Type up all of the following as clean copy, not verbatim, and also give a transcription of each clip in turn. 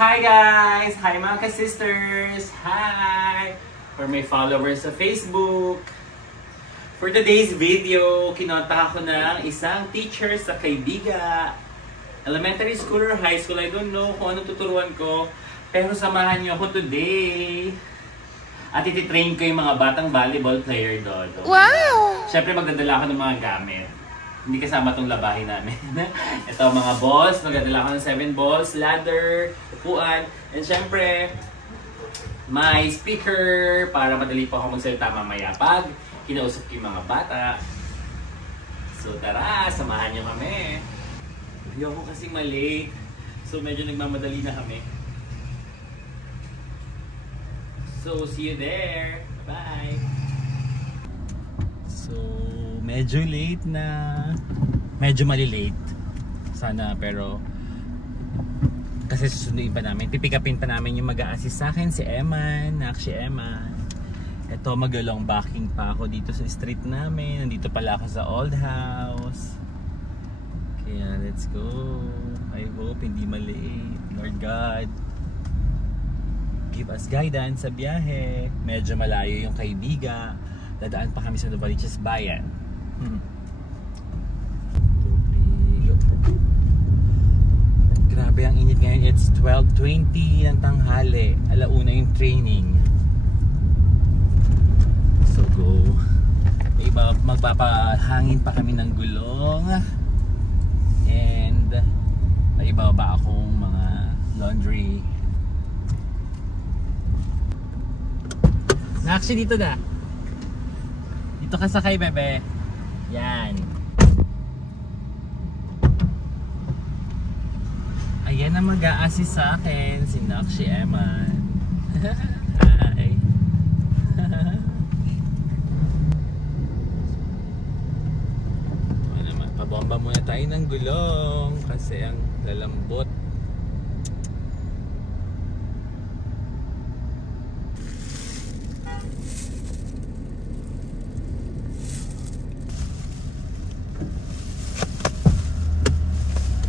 Hi guys! Hi mga ka-sisters! Hi! For my followers sa Facebook. For today's video, kinontak ako ng isang teacher sa Caybiga. Elementary school or high school, I don't know kung ano tuturuan ko. Pero samahan niyo ako today. At ititrain ko yung mga batang volleyball player doon. Wow! Siyempre magdadala ako ng mga gamit. Hindi kasama itong labahin namin. Ito mga balls, magdadala ako ng 7 balls, ladder, upuan, and siyempre, may speaker para madali po ako magsalita mamaya pag kinausap ko yung mga bata. So tara, samahan niyo kami. Ayoko kasing malate, so medyo nagmamadali na kami. So see you there. Bye! So medyo late na. Medyo mali-late. Sana pero kasi susunduin pa namin. Pipikapin pa namin yung mag-a-assist sa akin si Eman, Nakshi Eman. Ito mag-long backing pa ako dito sa street namin. Nandito pala ako sa old house. Kaya let's go. I hope hindi mali. Lord God, give us guidance sa biyahe. Medyo malayo yung Caybiga. Dadaan pa kami sa Novaliches Bayan. Grabe ang init ngayon. It's 12:20 ng tanghali. Alauna yung training. So go. May iba, magpapahangin pa kami ng gulong. And may iba ba akong mga laundry. Nakshi, dito na. Dito ka sakay, bebe. Yan. Ayan na mag-a-assist sa akin, si Nakshi Eman. Hi. Pabomba muna tayo ng gulong kasi ang lalambot.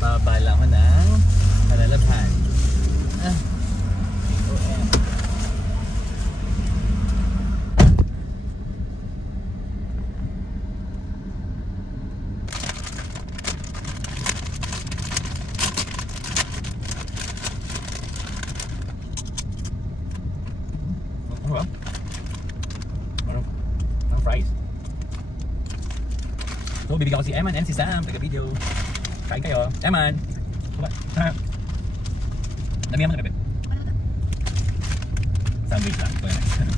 Babala ko ng kalalabhan. Anong fries? So, bibigyan ko si Eman and si Sam, taga-video. Kain kayo. Eman! Damihan mo na, bebe. Sandwich lang. Ito yan.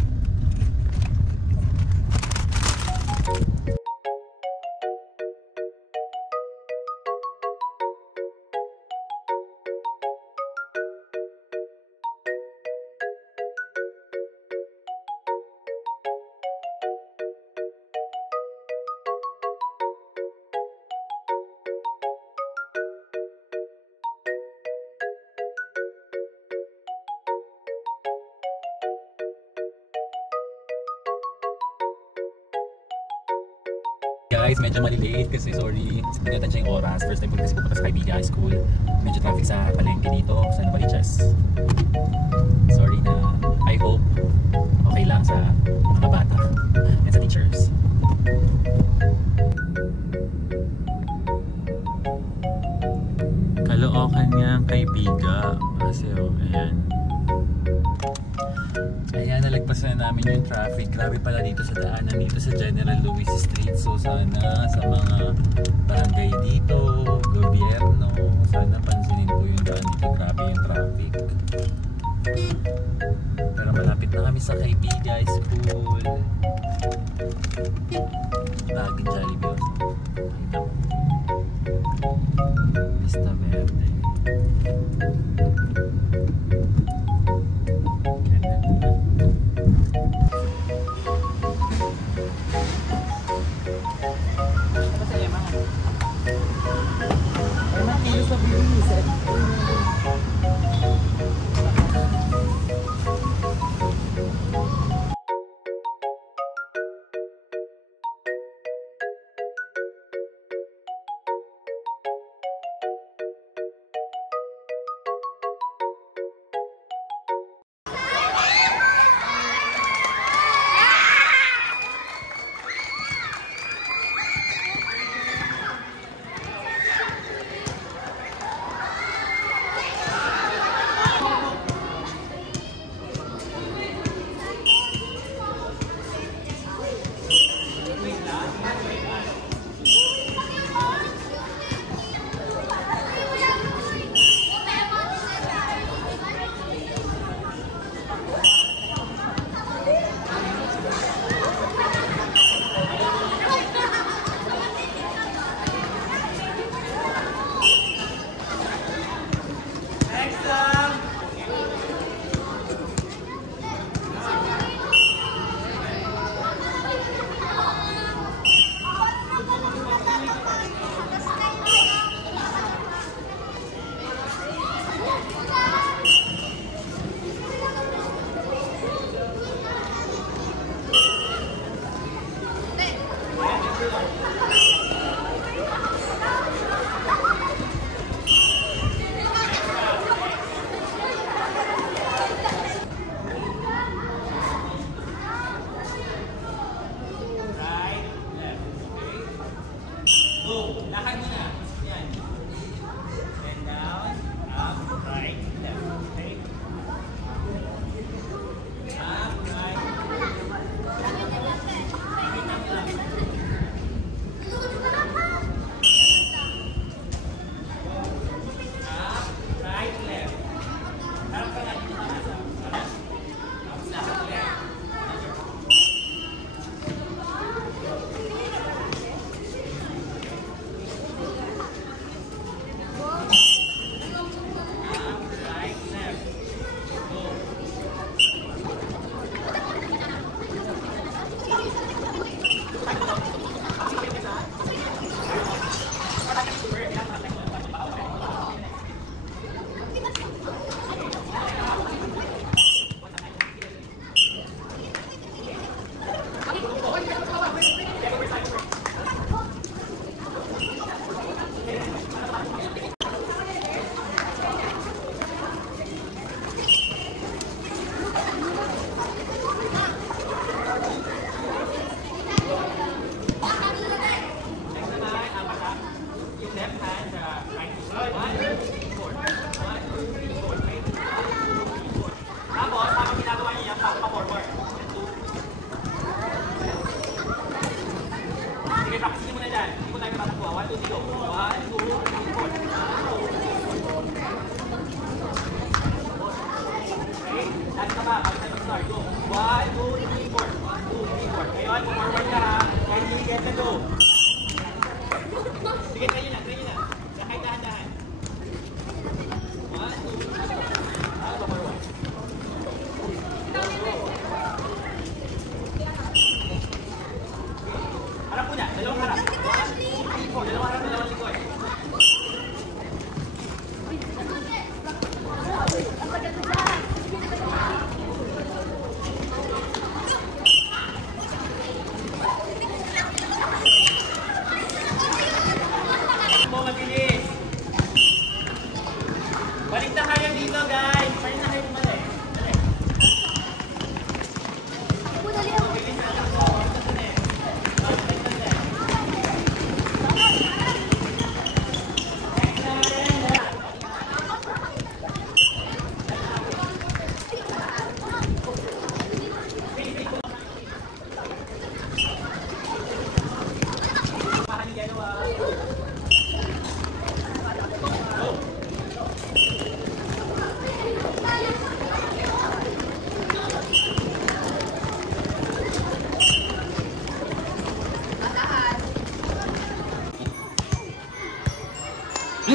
Guys, medyo malilate kasi sorry, binatan siya yung oras. First time ko kasi pupunta sa Caybiga School. Medyo traffic sa palengke dito sa Novaliches. Sorry na. I hope okay lang sa mga bata and sa teachers. Caloocan nga ang Caybiga kasi ayan. Ayan, nalagpasan na namin yung traffic. Grabe pala dito sa daanan, dito sa General Luis Street. So sana sa mga barangay dito, gobyerno, sana pansinin po yung daan dito. Grabe yung traffic. Pero malapit na kami sa Caybiga School. Laging Jollibee. Vista Verde.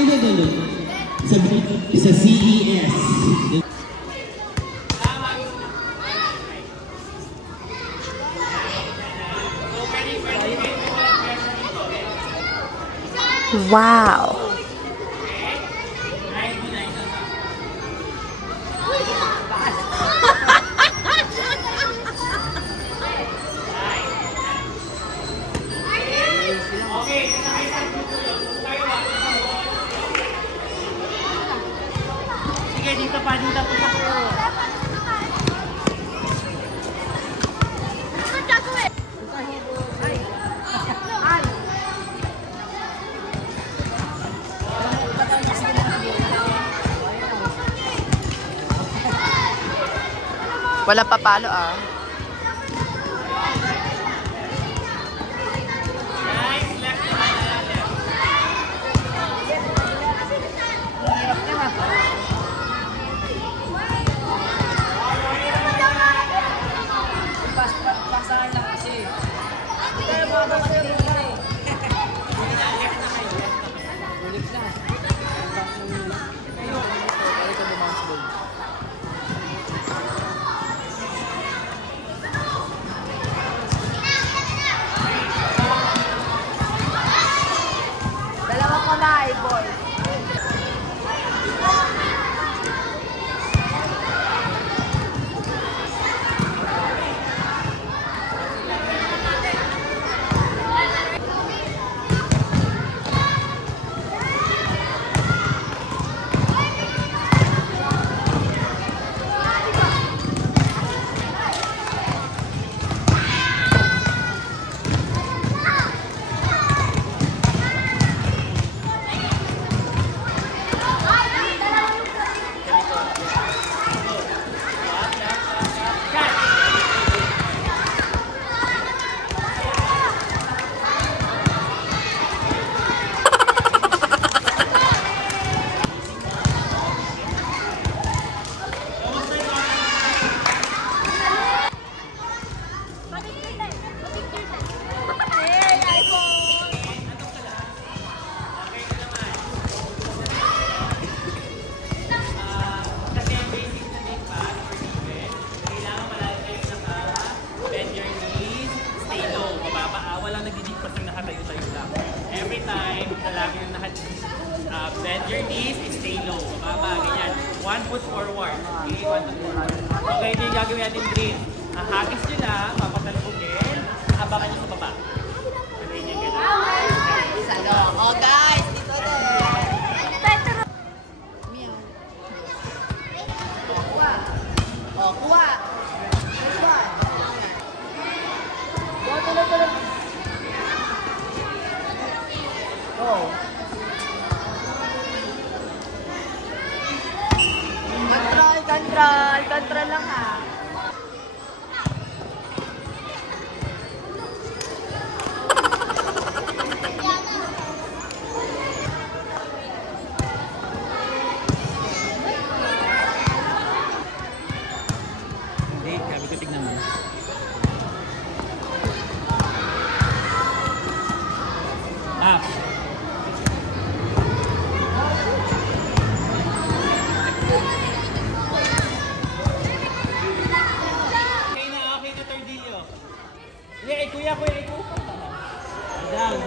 no. Sa CES. Wow. Sige, dito pa sa kayo. Wala papalo ah. Dalawa ko na eh, boy. Every time, lalaki yung bend your knees, stay low. Bababa, ganyan. 1 foot forward. Okay, 1 foot forward. Okay, ito yung gagawin natin green. Hahagis nyo na, papasalubugin, habakan nyo sa baba. Ganyan, ganyan. Oh guys, dito rin. Kuha. Oh, kuha. Kuha. Tulog. Oh. Control lang ha. Hindi, sabi ko tignan mo. Up. Kuya. Down.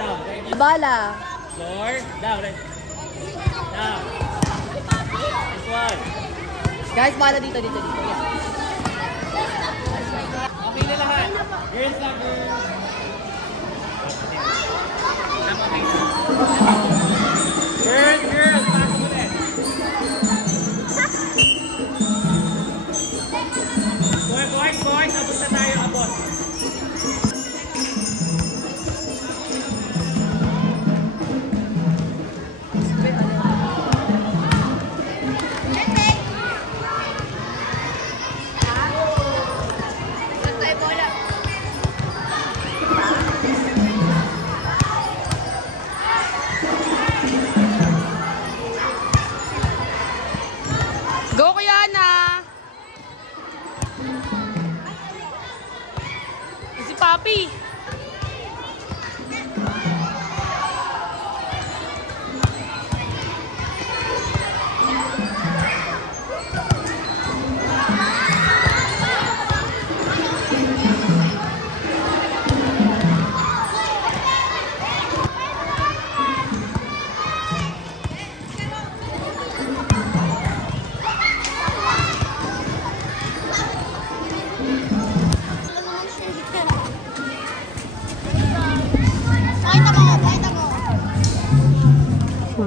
Bala. Floor. Down. This one. Guys, bala dito. Yeah. Okay na lahat. Girls na, girls. Girls. Pasok ulit. Boys. Abot na tayo, abot.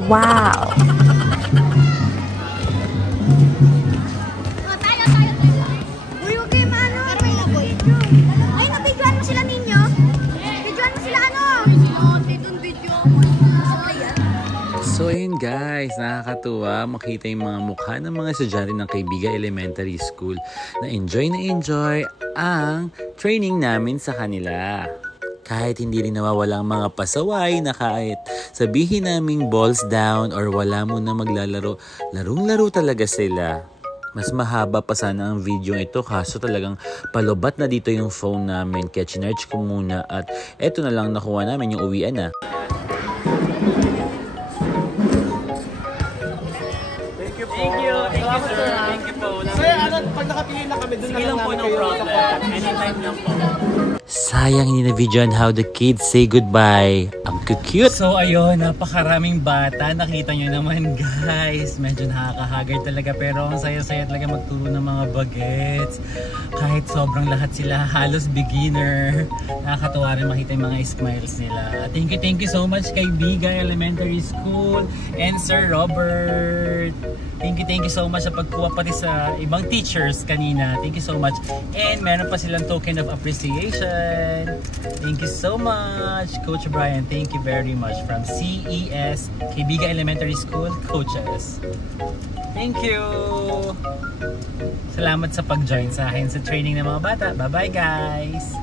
Wow! Uy, huwag kayo maano. May video. Ay, nabidyoan mo sila ninyo? Bidyoan mo sila ano? Dun video. So ayun guys, nakakatuwa makita yung mga mukha ng mga estudyante ng Kaibigan Elementary School na enjoy ang training namin sa kanila. Kahit hindi rin nawawala ang mga pasaway na kahit sabihin naming balls down or wala mo na maglalaro, larong-laro talaga sila. Mas mahaba pa sana ang video ito kaso talagang palubat na dito yung phone namin kaya chinarge ko muna at eto na lang nakuha namin yung uwian na. Thank you sir. Thank you po. Sir, ano, pag nakapili na kami, doon na lang Po, namin no kayo. problem. Anytime lang po. Sayang hindi na videoan how the kids say goodbye. Ang cute. So ayun, napakaraming bata. Nakita nyo naman guys. Medyo nakakahaggard talaga pero ang saya-saya talaga magturo ng mga bagets. Kahit sobrang lahat sila halos beginner. Nakakatuwa rin makita yung mga smiles nila. Thank you so much kay Bigay Elementary School and Sir Robert. Thank you so much sa pagkuha pati sa ibang teachers kanina. Thank you so much. And meron pa silang token of appreciation. Thank you so much, Coach Brian. Thank you very much from CES, Kaibigan Elementary School Coaches. Thank you! Salamat sa pag-join sa akin sa training ng mga bata. Bye-bye guys!